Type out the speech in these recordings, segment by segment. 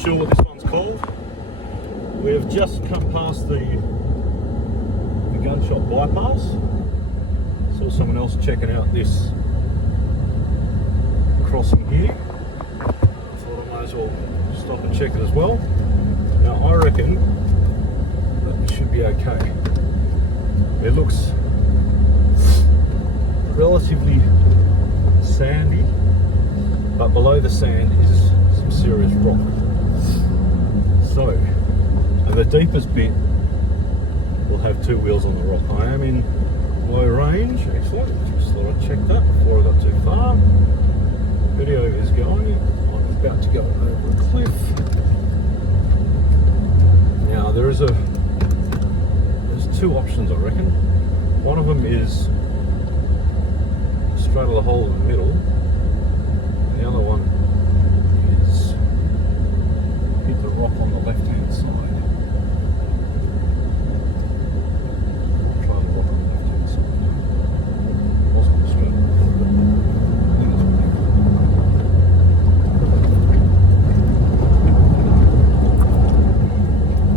sure what this one's called. We've just come past the Gunshot bypass. Saw someone else checking out this crossing here. Thought I might as well stop and check it as well. Now I reckon that it should be okay. It looks relatively sandy, but below the sand is some serious rock. So, and the deepest bit will have two wheels on the rock. I am in low range, excellent. Just thought I'd check that before I got too far. Video is going. I'm about to go over a cliff. Now there's two options I reckon. One of them is straddle a hole in the middle. The other one is hit the rock on the left hand side. Try the rock on the left hand side. Wasn't straight.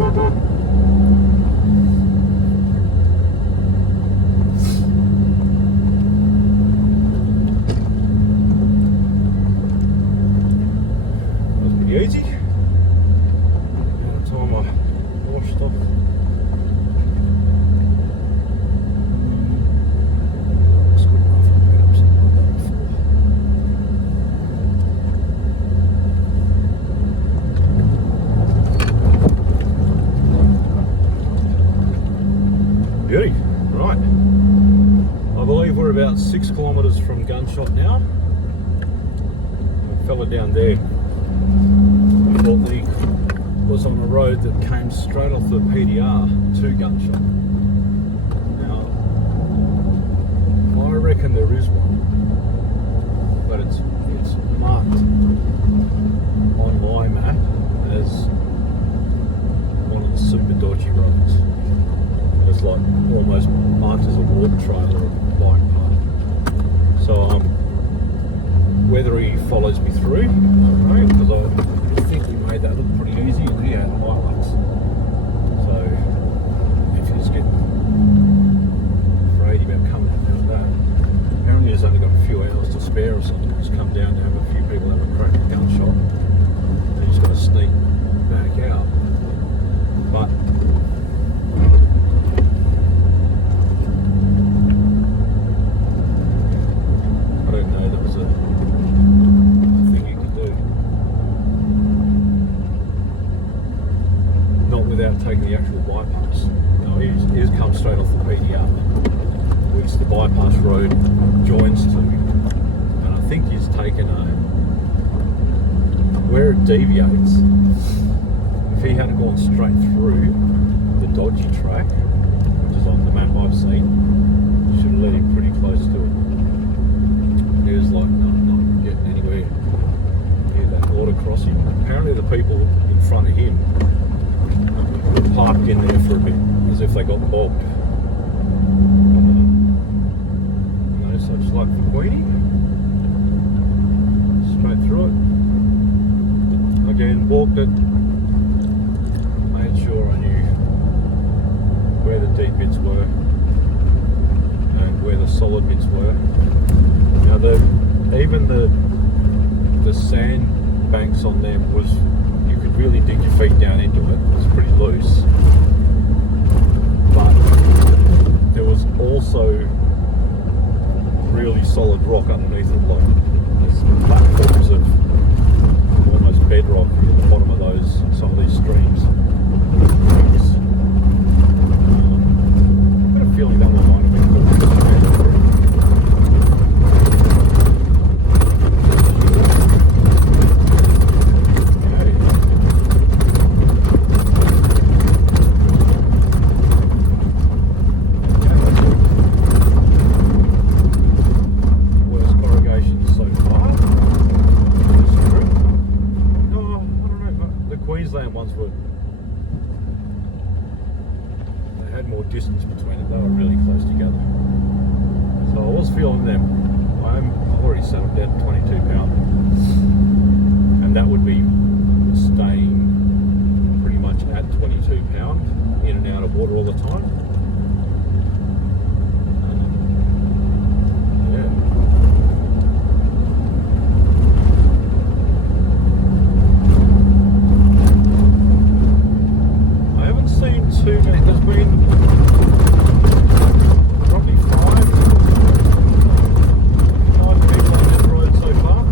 I think it's easy. By the time I washed off, looks good enough. I've been up something like that before. Beauty. Right. I believe we're about 6 kilometres from Gunshot now. The fella down there was on a road that came straight off the PDR to Gunshot. Now, I reckon there is one, but it's marked on my map as one of the super dodgy roads. It's like almost marked as a walk trail or a bike path. So whether he follows me through, I don't know, because I think we made that look pretty easy and he had highlights. So if you just get afraid about coming down that, apparently he's only got a few hours to spare or something. He's come down to have a few people have a crack at Gunshot. And he's got to sneak back out. But I don't know, that was a thing you could do. Not without taking the actual bypass. No, he's come straight off the PDR, which the bypass road joins to. And I think he's taken where it deviates, if he had gone straight through the dodgy track, which is on the map I've seen, should have led him pretty close to it. He was like, no, I'm not getting anywhere near that water crossing. Apparently the people in front of him were parked in there for a bit, as if they got bogged. No such luck for Queenie. Straight through it. Again, walked it. Made sure I knew where the deep bits were and where the solid bits were. Now even the sand banks on them was, you could really dig your feet down into it. It was pretty loose. But there was also really solid rock underneath it, like there's platforms of almost bedrock at the bottom of some of these streams. I've got a feeling that one might have been called. Queensland ones were, they had more distance between it, they were really close together. So I was feeling them. I've already set them down to 22 pound, and that would be staying pretty much at 22 pound in and out of water all the time. Too many. There's been probably five people on this road so far.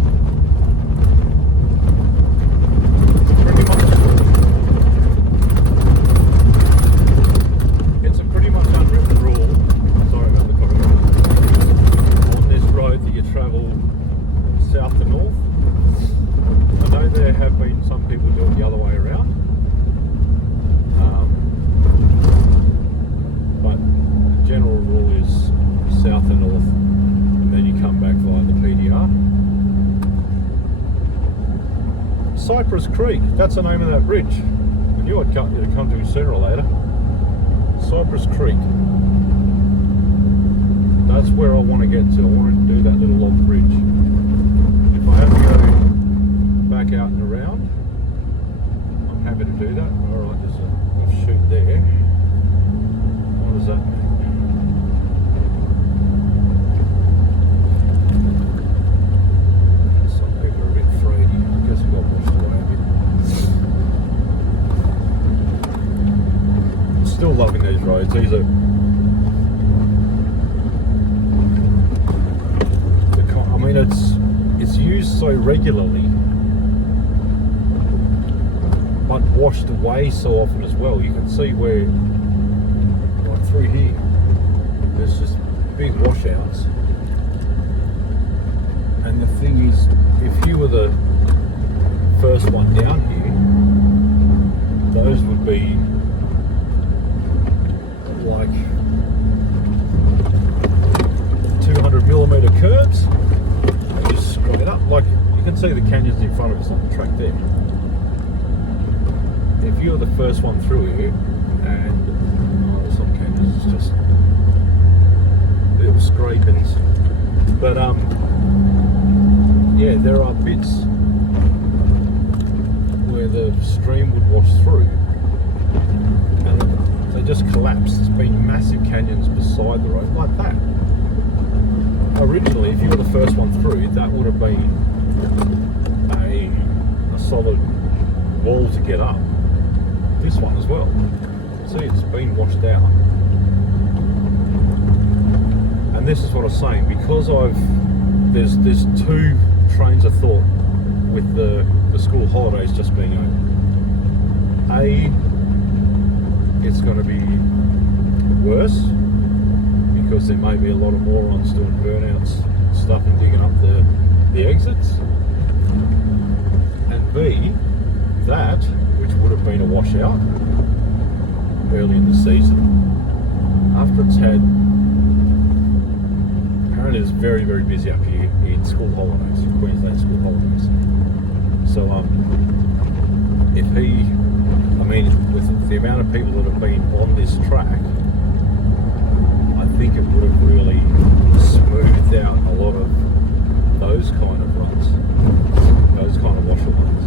It's a pretty much unwritten rule. Sorry about the comment. On this road that you travel south to north. I know there have been some people do it the other way around. General rule is south and north, and then you come back via the PDR. Cypress Creek, that's the name of that bridge. I knew I'd come to it sooner or later. Cypress Creek. That's where I want to get to. I want to do that little log bridge. If I have to go back out and around, I'm happy to do that. Alright, there's a chute there. What does that mean? Still loving these roads. These are I mean, it's used so regularly, but washed away so often as well. You can see where, like through here, there's just big washouts. And the thing is, if you were the first one down here, those would be like 200mm curves, and just straight up. Like, you can see the canyons in front of us on the track there. If you're the first one through here, and some canyons is just little scrapings, but yeah, there are bits where the stream would wash through, and they just collapse. There's been massive canyons beside the road like that. Originally, if you were the first one through, that would have been a solid wall to get up. This one as well. See, it's been washed out. And this is what I was saying, because there's two trains of thought with the school holidays just being over. It's going to be worse because there may be a lot of morons doing burnouts and stuff and digging up the exits. And B, that, which would have been a washout early in the season, after it's had, apparently it's very, very busy up here in school holidays, in Queensland school holidays. So if he, I mean, with the amount of people that have been on this track, I think it would have really smoothed out a lot of those kind of runs, those kind of washaways.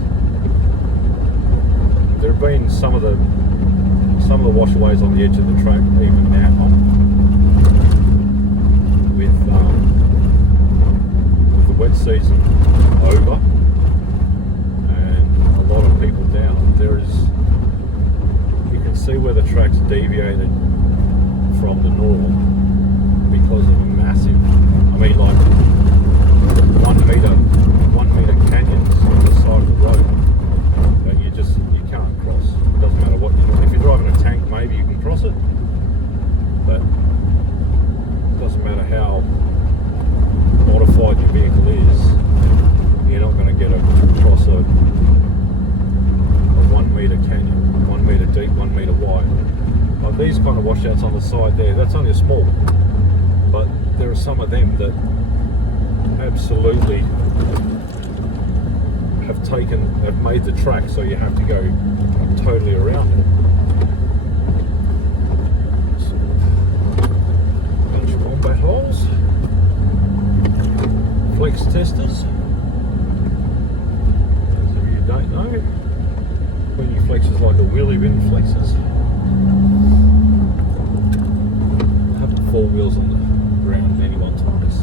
There have been some of the washaways on the edge of the track even now, with the wet season over and a lot of people down. You can see where the track's deviated from the norm because of a massive, I mean, like 1 meter canyons on the side of the road that you can't cross. It doesn't matter what, if you're driving a tank, maybe you can cross it, but it doesn't matter how modified your vehicle is, you're not going to get across a 1 meter canyon, 1 meter deep, 1 meter wide. Like these kind of washouts on the side there, that's only a small, but there are some of them that absolutely have made the track so you have to go totally around it. Bunch of wombat holes, flex testers, those of you who don't know. flexes like a wheelie bin flexes. Having four wheels on the ground at any one time is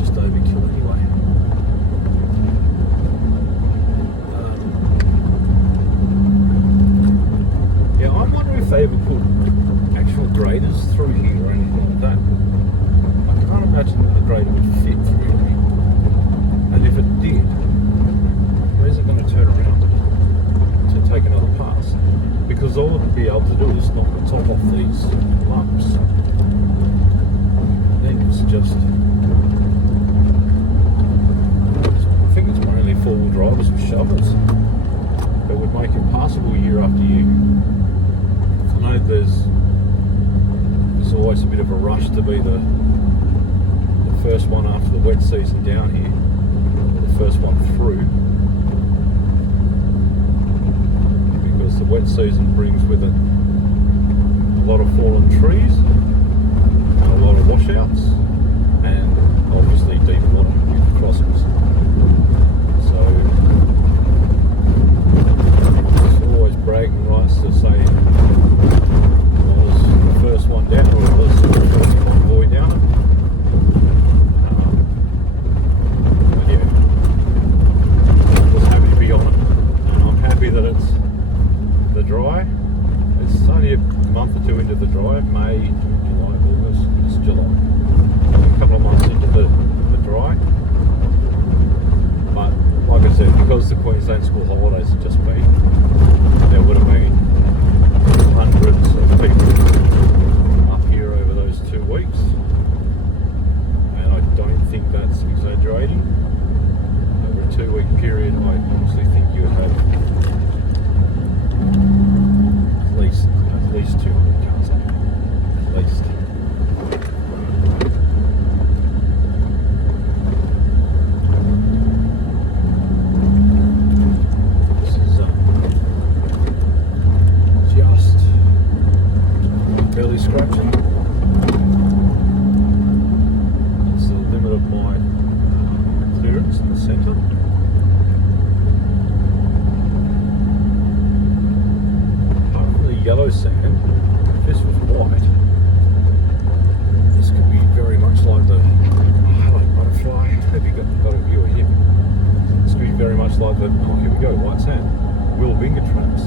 just overkill anyway. Yeah, I'm wondering if they ever put actual graders through here or anything like that. I can't imagine that the grader would fit through here. And if it did, where's it going to turn around to take another pass? Because all it would be able to do is knock the top off these lumps. And then it's just... I think it's mainly four-wheel drivers with shovels that would make it passable year after year. I know there's always a bit of a rush to be the first one after the wet season down here, or the first one through, because the wet season brings with it a lot of fallen trees, a lot of washouts, and obviously deep water with the crossings. So it's always bragging rights to say first one down, or it was the first convoy down it. But yeah, I was happy to be on it, and I'm happy that it's the dry. It's only a month or two into the dry, May, June, July, August, it's July. A couple of months into the dry. But like I said, because the Queensland school holidays had just been, there would have been hundreds of people up here over those 2 weeks, and I don't think that's exaggerating. Over a 2-week period, I honestly think you would have at least 200 cars up, at least. This is just barely scratching. It's the limit of my clearance in the centre. Apart from the yellow sand, if this was white, this could be very much like the butterfly. Have you got a view of here? This could be very much like the, oh here we go, white sand. Wilbinga tracks.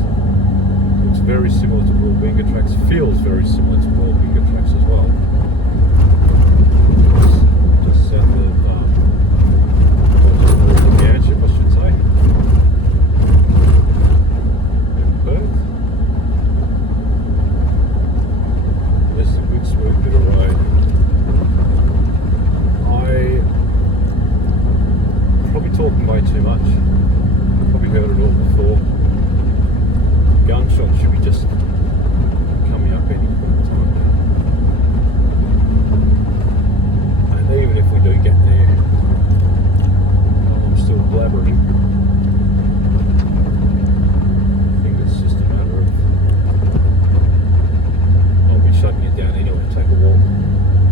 Looks very similar to Wilbinga tracks, feels very similar to Wilbinga tracks as well. Just south of the township, I should say. In Perth. This is a good smooth bit of road. I'm probably talking way too much. You've probably heard it all before. Gunshot should be just coming up any point in time now. And even if we do get there, I'm still blabbering. I think it's just a matter of I'll be shutting it down anyway, take a walk,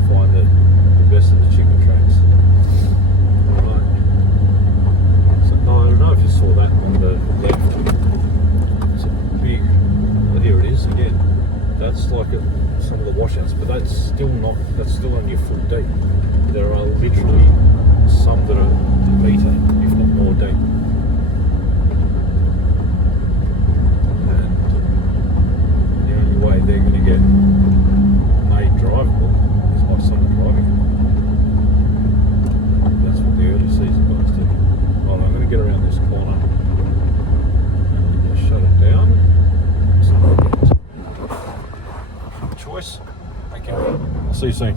find the best of the chicken tracks. Alright. So no, I don't know if you saw that on the left. Here it is again. That's like some of the washouts, but that's still only a foot deep. There are literally some that are a metre, if not more deep. And the only way they're going to get made drivable is by someone driving it. That's what the early season guys do. Well, I'm going to get around this corner and just shut it down. Choice. Okay. I'll see you soon.